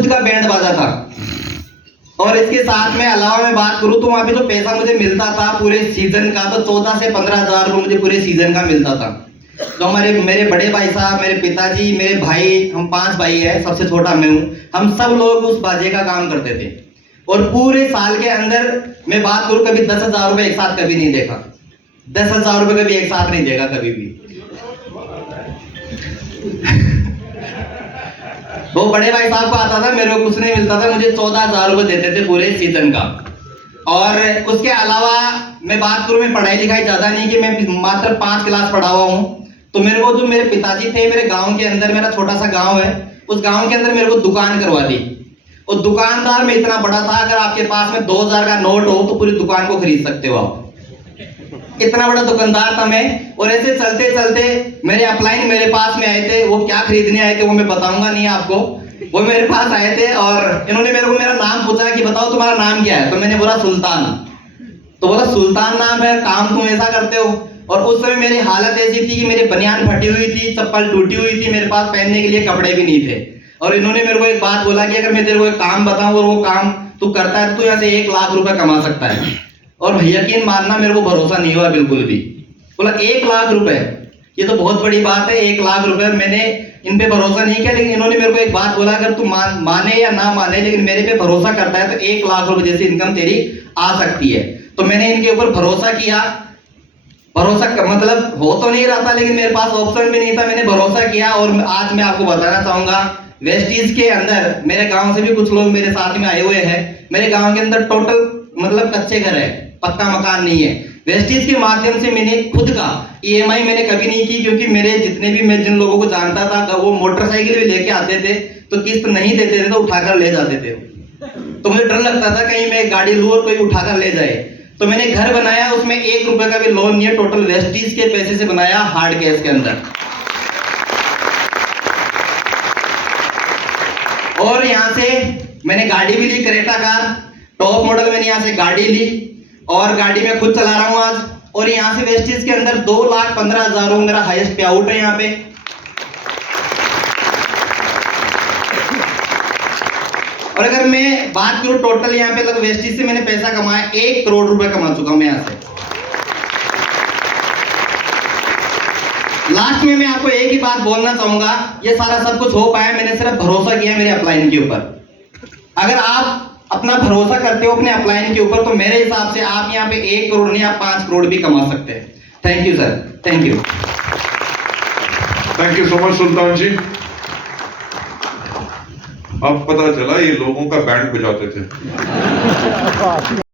खुद का बैंड बाजा था। और इसके साथ में अलावा मैं बात करूं तो वहां पे जो पैसा मुझे मिलता था पूरे सीजन का, तो 14 से 15,000 रुपये मुझे पूरे सीजन का मिलता था। तो मेरे बड़े भाई साहब, मेरे पिताजी, मेरे भाई, हम 5 भाई हैं, सबसे छोटा मैं हूँ, हम सब लोग उस बाजे का काम करते थे। और पूरे साल के अंदर मैं बात करूं कभी 10,000 रुपये एक साथ कभी नहीं देखा, 10,000 रुपये कभी एक साथ नहीं देखा कभी भी। वो बड़े भाई साहब को आता था, मेरे को कुछ नहीं मिलता था, मुझे 14,000 रुपये देते थे पूरे सीजन का। और उसके अलावा मैं बात करूं, मैं पढ़ाई लिखाई ज्यादा नहीं कि मैं मात्र 5 क्लास पढ़ा हुआ हूं। तो मेरे को जो मेरे पिताजी थे, मेरे गांव के अंदर, मेरा छोटा सा गांव है, उस गांव के अंदर मेरे को दुकान करवा दी। और दुकानदार में इतना बड़ा था, अगर आपके पास में 2,000 का नोट हो तो पूरी दुकान को खरीद सकते हो आप, इतना बड़ा दुकानदार था मैं। और ऐसे चलते चलते मेरे अपलाइन मेरे पास में आए थे, वो क्या खरीदने आए थे वो मैं बताऊंगा नहीं आपको। वो मेरे पास आए थे और इन्होंने मेरे को मेरा नाम पूछा कि बताओ तुम्हारा नाम क्या है। तो मैंने बोला सुल्तान। तो बोला सुल्तान नाम है, काम तुम ऐसा करते हो। और उस समय मेरी हालत ऐसी थी कि मेरी बनियान फटी हुई थी, चप्पल टूटी हुई थी, मेरे पास पहनने के लिए कपड़े भी नहीं थे। और इन्होंने मेरे को एक बात बोला कि अगर मैं तेरे को एक काम बताऊं और वो काम तू करता है तो यहाँ से 1 लाख रुपए कमा सकता है। और यकीन मानना, मेरे को भरोसा नहीं हुआ बिल्कुल भी। बोला 1 लाख रुपए, ये तो बहुत बड़ी बात है, 1 लाख रुपए। मैंने इन पे भरोसा नहीं किया, लेकिन इन्होंने मेरे को एक बात बोला, अगर तू माने या ना माने लेकिन मेरे पे भरोसा करता है तो 1 लाख रुपए जैसी इनकम तेरी आ सकती है। तो मैंने इनके ऊपर भरोसा किया। भरोसा मतलब हो तो नहीं रहा था, लेकिन मेरे पास ऑप्शन भी नहीं था, मैंने भरोसा किया। और आज मैं आपको बताना चाहूंगा, वेस्टीज के अंदर मेरे गांव से भी कुछ लोग मेरे साथ में आए हुए हैं। मेरे गांव के अंदर टोटल मतलब कच्चे घर है, पक्का मकान नहीं है। वेस्टीज के माध्यम से मैंने खुद का EMI मैंने कभी नहीं की, क्योंकि मेरे जितने भी मैं जिन लोगों को जानता था वो मोटरसाइकिल भी लेके आते थे, तो किस्त नहीं देते थे तो उठाकर ले जाते थे। तो मुझे डर लगता था कहीं मैं गाड़ी लूं और कोई उठाकर ले जाए। तो मैंने घर बनाया, उसमें 1 रुपए का भी लोन नहीं है, टोटल वेस्टीज के पैसे से बनाया, हार्ड कैश के अंदर। और यहाँ से मैंने गाड़ी भी ली, क्रेटा कार टॉप मॉडल, मैंने यहाँ से गाड़ी ली और गाड़ी में खुद चला रहा हूँ आज। और यहाँ से वेस्टीज के अंदर 2,15,000 मेरा हाईएस्ट पे आउट है यहाँ पे। और अगर मैं बात करूं टोटल यहाँ पे लगभग वेस्टीज से मैंने पैसा कमाया, 1 करोड़ रुपए कमा चुका हूं मैं यहाँ से। लास्ट में मैं आपको एक ही बात बोलना चाहूंगा, ये सारा सब कुछ हो पाया मैंने सिर्फ भरोसा किया मेरे अपलाइन के ऊपर। अगर आप अपना भरोसा करते हो अपने अपलाइन के ऊपर, तो मेरे हिसाब से आप यहाँ पे 1 करोड़ नहीं, आप 5 करोड़ भी कमा सकते हैं। Thank you sir, thank you. Thank you so much Sultan ji. अब पता चला ये लोगों का बैंड बजाते थे।